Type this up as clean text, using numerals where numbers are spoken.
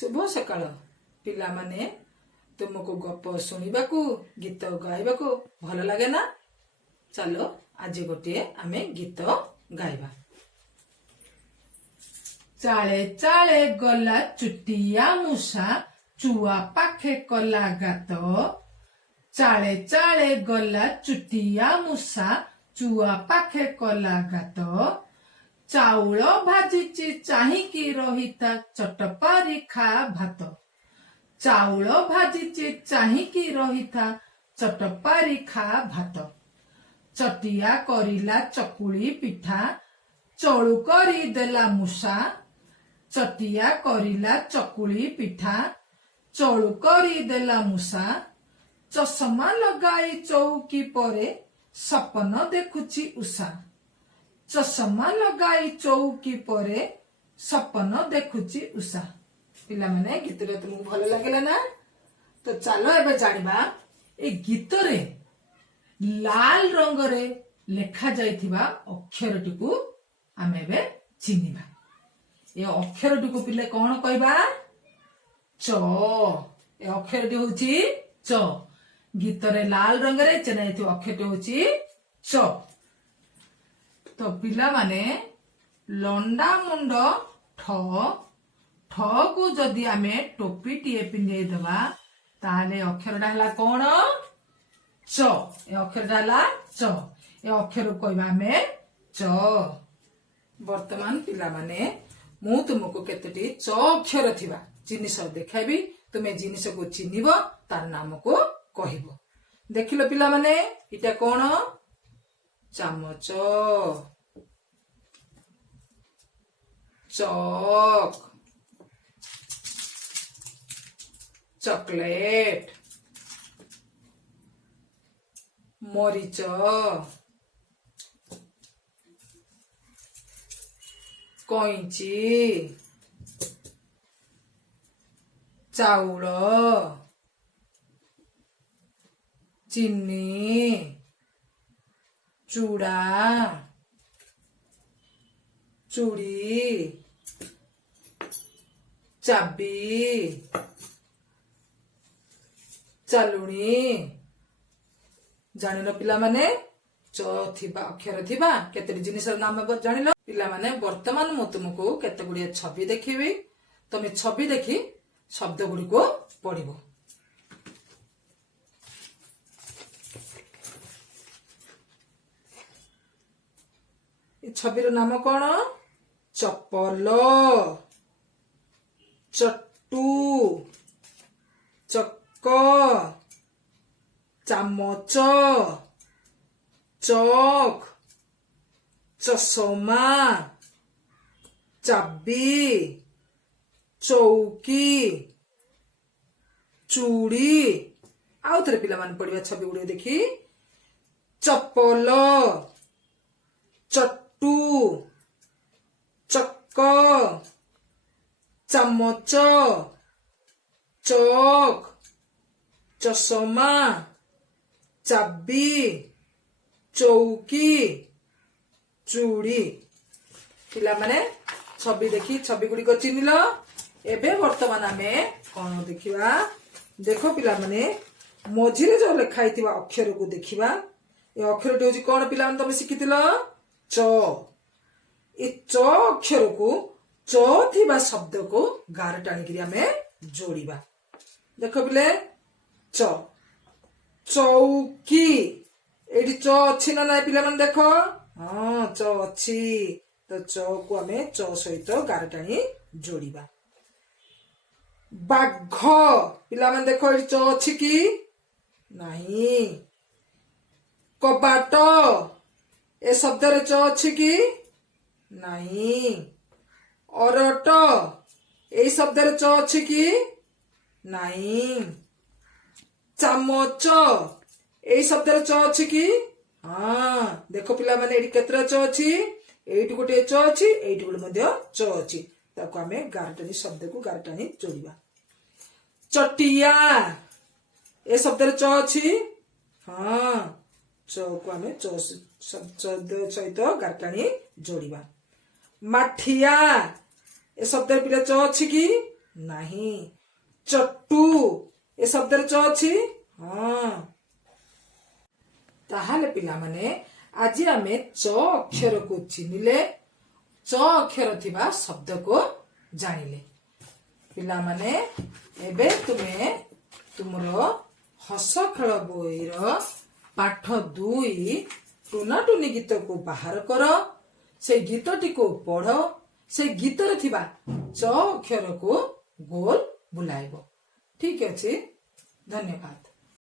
शुभ सकाळ पिलामाने तुमको गप शुणिबाकू गीत गाइबाकू भल लगे ना। चलो आज गोटे आमे गीत गाइबा। चाले चाले गला चुटिया मूषा चुआ पाखे कला गात। चाले चाले गला चुटिया मूषा चुआ पाखे कला गात। चाउल भाजिची चाहिकी रहिता चटपारी खा भात। चाउल भाजिची चाहिकी रहिता चटपारी खा भात। चटिया करिला चकुली पिठा चळू करी देला मूषा। चटिया करिला चकुली पिठा चळू करी देला मूषा। चषमा लगाई चौकी परे सपन देखुची उषा। चषमा लगाई चौकी परे सपन देखुची उषा। पिला माने गीत रे तुमको भल लागला ना। तो चलो एबे जानिबा ए गीत रे लाल रंग रे लेखा जाइथिबा अक्षरटी को आमे एबे चिनिबा। ए अक्षरटी को पिले कोन कहबा च। ए अक्षरटी होची च। गीत रे लाल रंग रे चेना जाइथिबा अक्षरटी होची च। तो पिला माने लंडा मुंड ठ ठ को जदि आमे टोपी टीए पिंधे दबा ताले अक्षरटा हला कोन च। ए अक्षरटा हला च। ए अक्षर कहबा आमे च। वर्तमान पिला माने मु तुमको केतटी च अक्षर थिबा जिनिस देखाबी। तुमे जिनिस को चिनिबो तार नाम को कहिबो। देखिलो पिला माने इटा कोन चामच चॉक चॉकलेट मरीच कैंची चाउल चीनी चूड़ा चूड़ी चाबी चालुणी। जानिलो पिला माने च थिबा अक्षर थिबा केते जिनिस नाम जानिलो पिला माने। वर्तमान मु तुमको केते गुडी छवि देखिबी। तमे छवि देखि शब्द गुडी को पढिबो। ए छवि रो नाम कोन चप्पल चट्टू चक्क चामच चौक चषमा चाबी चौकी चूड़ी। आउ थरे पिला मान पढिबा छवि गुडी देखि चप्पल चट्टू चक्क चामच चौक चषमा चाबी चौकी चूड़ी। पिला माने छवि देखि छवि गुडी को चिनिलो। एबे वर्तमान आमे कोन देखिबा। देखो पिला माने मझिरे जो लेखाई थिबा अक्षर को देखिबा। ए अक्षरटी होची कोन पिला माने तमे सिकितिलो च। ए च अक्षर को च थिबा शब्द को गार टाणी करी आमे जोड़ीबा। देखो पिले च चौकी एडी च अछि ना नाइ पिला माने देखो। हां च अछि। तो च को आमे च सहित गार टाणी जोड़ीबा। बाघ पिला माने देखो एडी च अछि की नाही। कबाट ए शब्द रे च अछि की नाही। अरट ए शब्द रे च अछि की नाही। चामच ए शब्द रे च अछि की हां। देखो पिला माने एडी केतरा च अछि। एइट गोटे च अछि एइट गोटे मध्ये च अछि। ताको आमे गारटानी शब्द को गारटानी जोड़ीबा। चटिया ए शब्द रे च अछि हां। च को आमे च शब्द सहित गारटानी जोड़ीबा। माठिया ए शब्द पिला च अछि की ନାହିଁ। ଚଟୁ ଏ ଶବ୍ଦରେ ଚ ଅଛି। ହଁ, ତାହେଲେ ପିଲାମାନେ ଆଜି ଆମେ ଚ ଅକ୍ଷରକୁ ଚିହ୍ନିଲେ, ଚ ଅକ୍ଷର ଥିବା ଶବ୍ଦକୁ ଜାଣିଲେ। ପିଲାମାନେ ଏବେ ତୁମେ ତୁମର ହସ ଖେଳ ବହିର ପାଠ 2 ଟୁନା ଟୁନି ଗୀତକୁ ବାହାର କର। ସେଇ ଗୀତଟିକୁ ପଢ। ସେଇ ଗୀତରେ ଥିବା ଚ ଅକ୍ଷରକୁ ଗୋଲ ବୁଲାଇବ। ଠିକ ଅଛି, ଧନ୍ୟବାଦ।